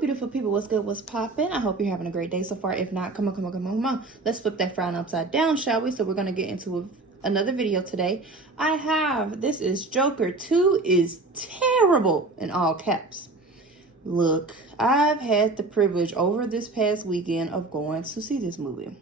Beautiful people, what's good, what's poppin'? I hope you're having a great day so far. If not, come on. Let's flip that frown upside down, shall we? So we're going to get into another video today. This is Joker 2 is terrible in all caps. Look, I've had the privilege over this past weekend of going to see this movie.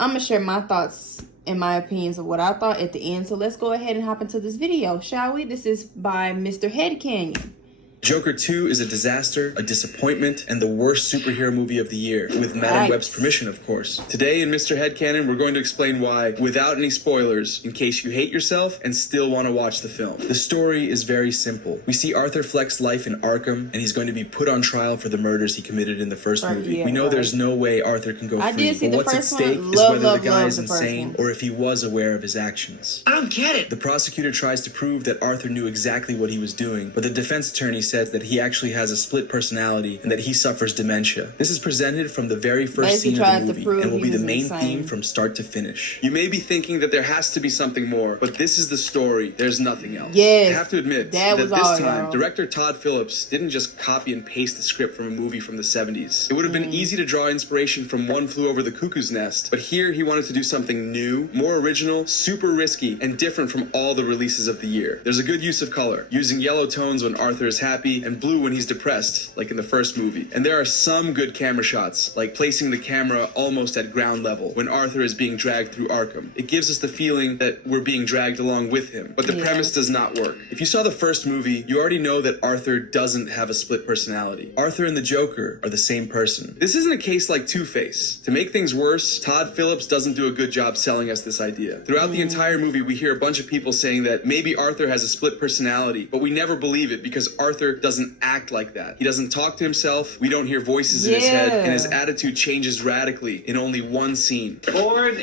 I'm going to share my thoughts and my opinions of what I thought at the end. So let's go ahead and hop into this video, shall we? This is by Mr. Headcanyon. Joker 2 is a disaster, a disappointment, and the worst superhero movie of the year, with Madame Web's permission, of course. Today in Mr. Headcanon, we're going to explain why, without any spoilers, in case you hate yourself and still want to watch the film. The story is very simple. We see Arthur Fleck's life in Arkham, and he's going to be put on trial for the murders he committed in the first movie. Yeah, we know there's no way Arthur can go free, but what's at stake is whether the guy is insane or if he was aware of his actions. I don't get it. The prosecutor tries to prove that Arthur knew exactly what he was doing, but the defense attorney says that he actually has a split personality and that he suffers dementia. This is presented from the very first scene of the movie and will be the main theme from start to finish. You may be thinking that there has to be something more, but this is the story. There's nothing else. Yes, I have to admit that this time, director Todd Phillips didn't just copy and paste the script from a movie from the 70s. It would have been easy to draw inspiration from One Flew Over the Cuckoo's Nest, but here he wanted to do something new, more original, super risky, and different from all the releases of the year. There's a good use of color, using yellow tones when Arthur is happy and blue when he's depressed, like in the first movie. And there are some good camera shots, like placing the camera almost at ground level when Arthur is being dragged through Arkham. It gives us the feeling that we're being dragged along with him, but the premise does not work. If you saw the first movie, you already know that Arthur doesn't have a split personality. Arthur and the Joker are the same person. This isn't a case like Two-Face. To make things worse, Todd Phillips doesn't do a good job selling us this idea. Throughout the entire movie, we hear a bunch of people saying that maybe Arthur has a split personality, but we never believe it because Arthur doesn't act like that. He doesn't talk to himself, we don't hear voices in his head, and his attitude changes radically in only one scene. Bored.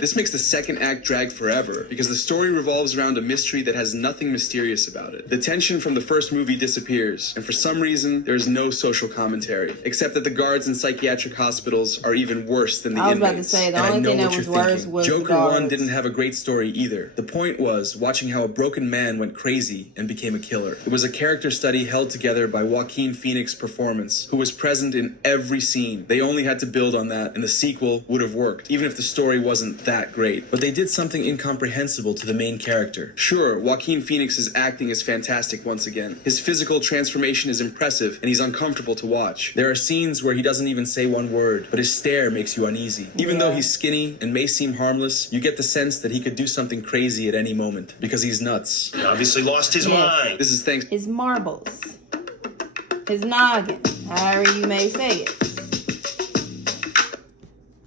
This makes the second act drag forever, because the story revolves around a mystery that has nothing mysterious about it. The tension from the first movie disappears, and for some reason, there is no social commentary, except that the guards in psychiatric hospitals are even worse than the inmates. I was about to say, the only thing that was worse was Joker 1 didn't have a great story either. The point was watching how a broken man went crazy and became a killer. It was a character study held together by Joaquin Phoenix's performance, who was present in every scene. They only had to build on that, and the sequel would have worked, even if the story wasn't that great. But they did something incomprehensible to the main character. Sure, Joaquin Phoenix's acting is fantastic once again. His physical transformation is impressive, and he's uncomfortable to watch. There are scenes where he doesn't even say one word, but his stare makes you uneasy. Even though he's skinny and may seem harmless, you get the sense that he could do something crazy at any moment, because he's nuts. He obviously lost his mind. This is thanks his marbles, his noggin, however you may say it.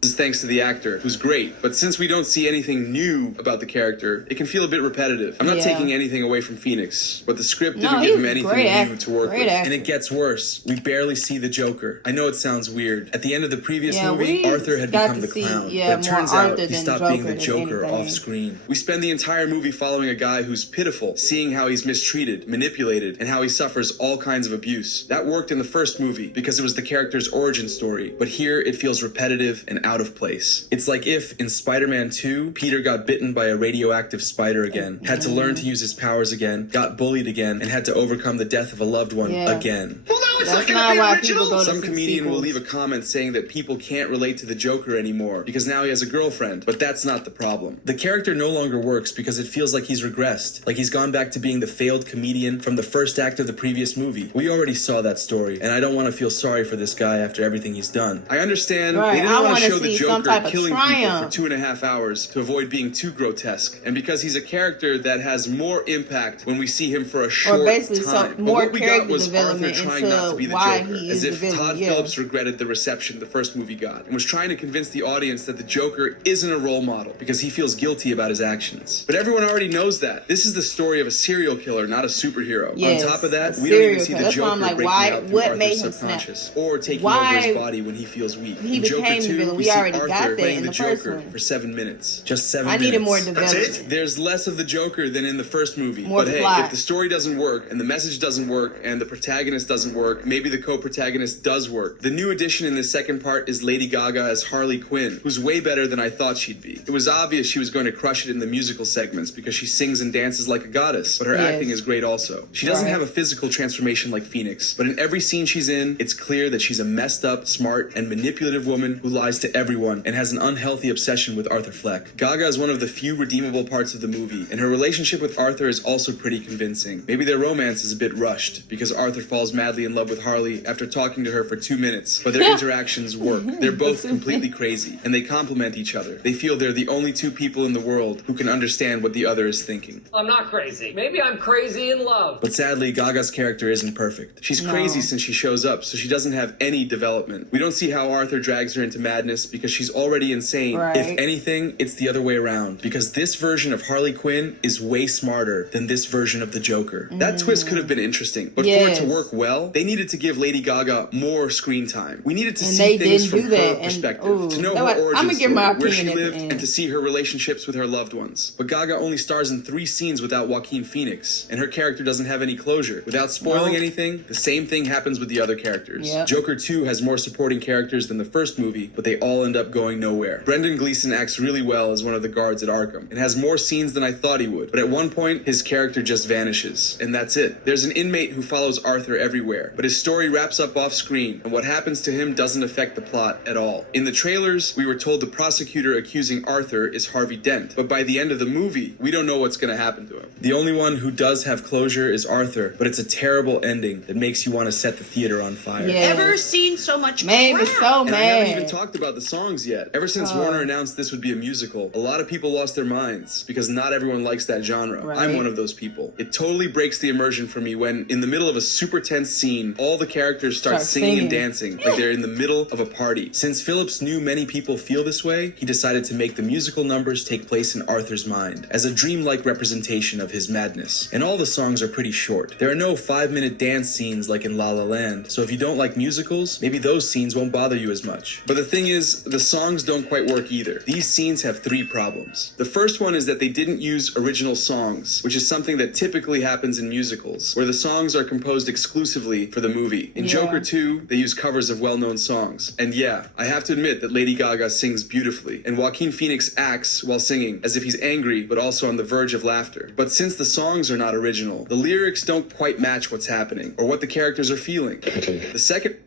This is thanks to the actor, who's great, but since we don't see anything new about the character, it can feel a bit repetitive. I'm not taking anything away from Phoenix, but the script didn't give him anything new to work with. And it gets worse. We barely see the Joker. I know it sounds weird. At the end of the previous movie, Arthur had become the clown, but it turns out he stopped being the Joker off screen. We spend the entire movie following a guy who's pitiful, seeing how he's mistreated, manipulated, and how he suffers all kinds of abuse. That worked in the first movie because it was the character's origin story, but here it feels repetitive and out of place. It's like if, in Spider-Man 2, Peter got bitten by a radioactive spider again, had to learn to use his powers again, got bullied again, and had to overcome the death of a loved one again. Well, now it's That's not why people go to Some comedian will leave a comment saying that people can't relate to the Joker anymore because now he has a girlfriend, but that's not the problem. The character no longer works because it feels like he's regressed, like he's gone back to being the failed comedian from the first act of the previous movie. We already saw that story, and I don't want to feel sorry for this guy after everything he's done. I understand they didn't want to show the Joker killing people for 2.5 hours to avoid being too grotesque, and because he's a character that has more impact when we see him for a short time. But what we got was Arthur trying not to be the Joker, as if Todd Phillips regretted the reception the first movie got, and was trying to convince the audience that the Joker isn't a role model because he feels guilty about his actions. But everyone already knows that. This is the story of a serial killer, not a superhero. On top of that, we don't even see the Joker breaking out through Arthur's subconscious, or taking over his body when he feels weak. In Joker 2, we see Arthur playing the Joker for 7 minutes. Just 7 minutes. I needed more development. That's it? There's less of the Joker than in the first movie. More but hey, plot. if the story doesn't work, and the message doesn't work, and the protagonist doesn't work, work, maybe the co-protagonist does work. The new addition in the second part is Lady Gaga as Harley Quinn, who's way better than I thought she'd be. It was obvious she was going to crush it in the musical segments because she sings and dances like a goddess, but her acting is great also. She doesn't have a physical transformation like Phoenix, but in every scene she's in, it's clear that she's a messed up, smart, and manipulative woman who lies to everyone and has an unhealthy obsession with Arthur Fleck. Gaga is one of the few redeemable parts of the movie, and her relationship with Arthur is also pretty convincing. Maybe their romance is a bit rushed, because Arthur falls madly in love with Harley after talking to her for 2 minutes, but their interactions work. They're both completely crazy, and they complement each other. They feel they're the only two people in the world who can understand what the other is thinking. I'm not crazy. Maybe I'm crazy in love. But sadly, Gaga's character isn't perfect. She's crazy since she shows up, so she doesn't have any development. We don't see how Arthur drags her into madness because she's already insane. If anything, it's the other way around, because this version of Harley Quinn is way smarter than this version of the Joker. That twist could have been interesting, but for it to work well, they needed to give Lady Gaga more screen time. We needed to see things from her perspective, to know her origin story, where she lived, and to see her relationships with her loved ones. But Gaga only stars in 3 scenes without Joaquin Phoenix, and her character doesn't have any closure. Without spoiling anything, the same thing happens with the other characters. Joker 2 has more supporting characters than the first movie, but they all end up going nowhere. Brendan Gleeson acts really well as one of the guards at Arkham, and has more scenes than I thought he would, but at one point, his character just vanishes, and that's it. There's an inmate who follows Arthur everywhere, but his story wraps up off screen, and what happens to him doesn't affect the plot at all. In the trailers, we were told the prosecutor accusing Arthur is Harvey Dent, but by the end of the movie, we don't know what's going to happen to him. The only one who does have closure is Arthur, but it's a terrible ending that makes you want to set the theater on fire. Ever seen so much Made me so And mad. I haven't even talked about the songs yet. Ever since Warner announced this would be a musical, a lot of people lost their minds because not everyone likes that genre. I'm one of those people. It totally breaks the immersion for me when, in the middle of a super tense scene, all the characters start singing and dancing like they're in the middle of a party. Since Phillips knew many people feel this way, he decided to make the musical numbers take place in Arthur's mind, as a dreamlike representation of his madness. And all the songs are pretty short. There are no 5-minute dance scenes like in La La Land, so if you don't like musicals, maybe those scenes won't bother you as much. But the thing is, the songs don't quite work either. These scenes have 3 problems. The first one is that they didn't use original songs, which is something that typically happens in musicals, where the songs are composed exclusively for the movie. In Joker 2, they use covers of well-known songs. And yeah, I have to admit that Lady Gaga sings beautifully, and Joaquin Phoenix acts while singing as if he's angry but also on the verge of laughter. But since the songs are not original, the lyrics don't quite match what's happening or what the characters are feeling. The second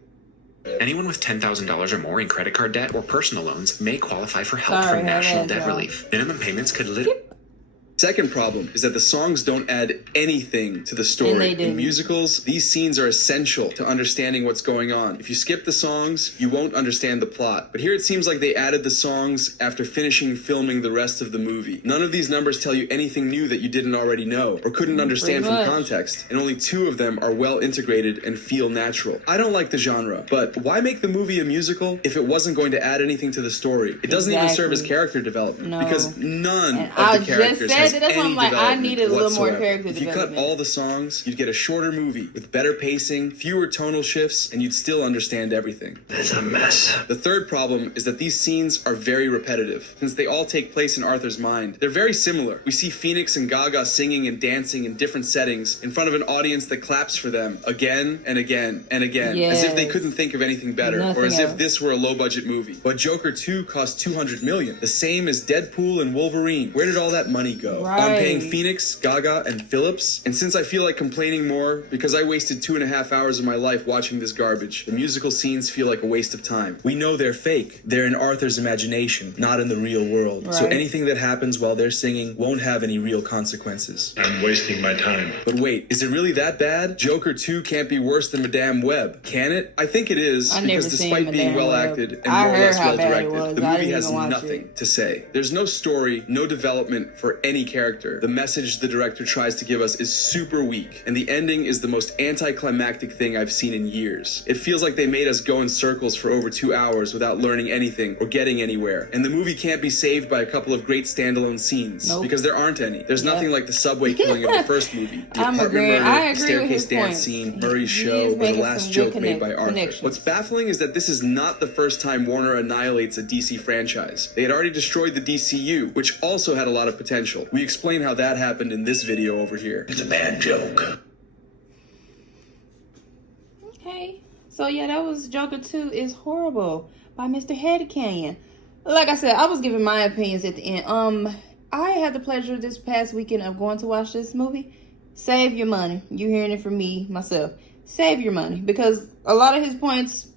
Anyone with $10,000 or more in credit card debt or personal loans may qualify for help from National Debt Relief. Minimum payments could Second problem is that the songs don't add anything to the story. In musicals, these scenes are essential to understanding what's going on. If you skip the songs, you won't understand the plot. But here it seems like they added the songs after finishing filming the rest of the movie. None of these numbers tell you anything new that you didn't already know or couldn't understand from context, and only 2 of them are well integrated and feel natural. I don't like the genre, but why make the movie a musical if it wasn't going to add anything to the story? It doesn't even serve as character development because none of the characters has that's why I'm like, I needed a little more character development. If you cut all the songs, you'd get a shorter movie with better pacing, fewer tonal shifts, and you'd still understand everything. It's a mess. The third problem is that these scenes are very repetitive, since they all take place in Arthur's mind. They're very similar. We see Phoenix and Gaga singing and dancing in different settings in front of an audience that claps for them again and again and again, as if they couldn't think of anything better, or as if this were a low-budget movie. But Joker 2 cost $200 million, the same as Deadpool and Wolverine. Where did all that money go? I'm paying Phoenix, Gaga, and Phillips, and since I feel like complaining more because I wasted 2.5 hours of my life watching this garbage, the musical scenes feel like a waste of time. We know they're fake. They're in Arthur's imagination, not in the real world. So anything that happens while they're singing won't have any real consequences. I'm wasting my time. But wait, is it really that bad? Joker 2 can't be worse than Madame Web, can it? I think it is, because despite being well acted and more or less well directed, the movie has nothing to say. There's no story, no development for any character. The message the director tries to give us is super weak, and the ending is the most anticlimactic thing I've seen in years. It feels like they made us go in circles for over 2 hours without learning anything or getting anywhere, and the movie can't be saved by a couple of great standalone scenes, because there aren't any. There's nothing like the subway killing of the first movie, the apartment murder, the staircase dance scene, Murray's show, or the last joke made by Arthur. What's baffling is that this is not the first time Warner annihilates a DC franchise. They had already destroyed the DCU, which also had a lot of potential. We explain how that happened in this video over here. It's a bad joke. Okay. So yeah, that was Joker 2 is Horrible by Mr. Headcanon. Like I said, I was giving my opinions at the end. I had the pleasure this past weekend of going to watch this movie. Save your money. You hearing it from me, myself. Save your money. Because a lot of his points,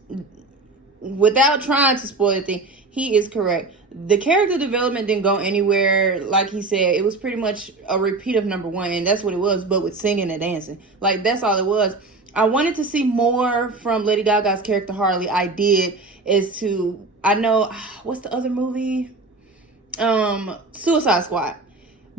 without trying to spoil anything, he is correct. The character development didn't go anywhere. Like he said, it was pretty much a repeat of number 1. And that's what it was, but with singing and dancing. Like, that's all it was. I wanted to see more from Lady Gaga's character Harley. I did. I know, what's the other movie? Suicide Squad.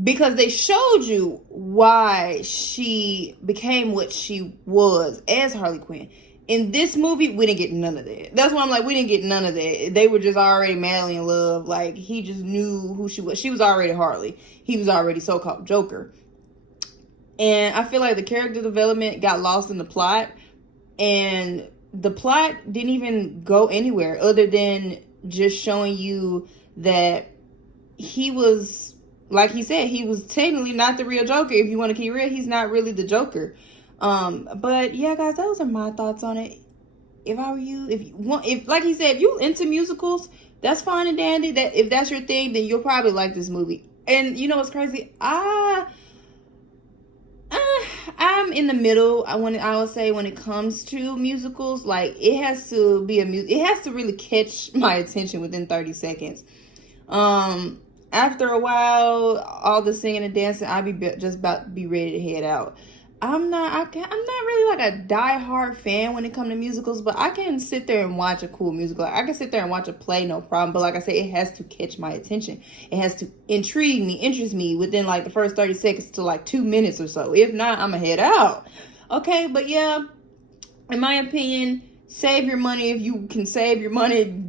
Because they showed you why she became what she was as Harley Quinn. In this movie, we didn't get none of that. That's why I'm like, we didn't get none of that. They were just already madly in love. Like, he just knew who she was. She was already Harley. He was already so-called Joker. And I feel like the character development got lost in the plot. And the plot didn't even go anywhere other than just showing you that he was, like he said, he was technically not the real Joker. If you want to keep real, he's not really the Joker. But yeah, guys, those are my thoughts on it. If I were you, if like he said, if you into musicals, that's fine and dandy. That if that's your thing, then you'll probably like this movie. And you know what's crazy? I'm in the middle. I would say when it comes to musicals, like it has to be it has to really catch my attention within 30 seconds. After a while, all the singing and dancing, I'll be just about to be ready to head out. I'm not really like a die-hard fan when it comes to musicals, but I can sit there and watch a cool musical. I can sit there and watch a play, no problem. But like I said, it has to catch my attention. It has to intrigue me, interest me within like the first 30 seconds to like 2 minutes or so. If not, I'm gonna head out. Okay, but yeah, in my opinion, save your money if you can save your money.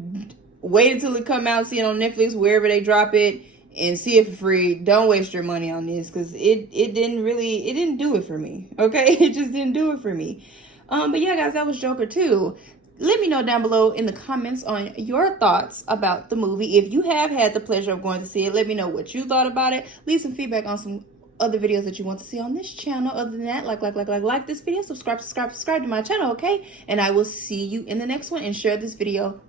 Wait until it come out, see it on Netflix, wherever they drop it, and see it for free. Don't waste your money on this, because it didn't do it for me. Okay, it just didn't do it for me. But yeah, guys, that was Joker 2. Let me know down below in the comments on your thoughts about the movie. If you have had the pleasure of going to see it, let me know what you thought about it. Leave some feedback on some other videos that you want to see on this channel. Other than that, like this video, subscribe to my channel, okay? And I will see you in the next one, and share this video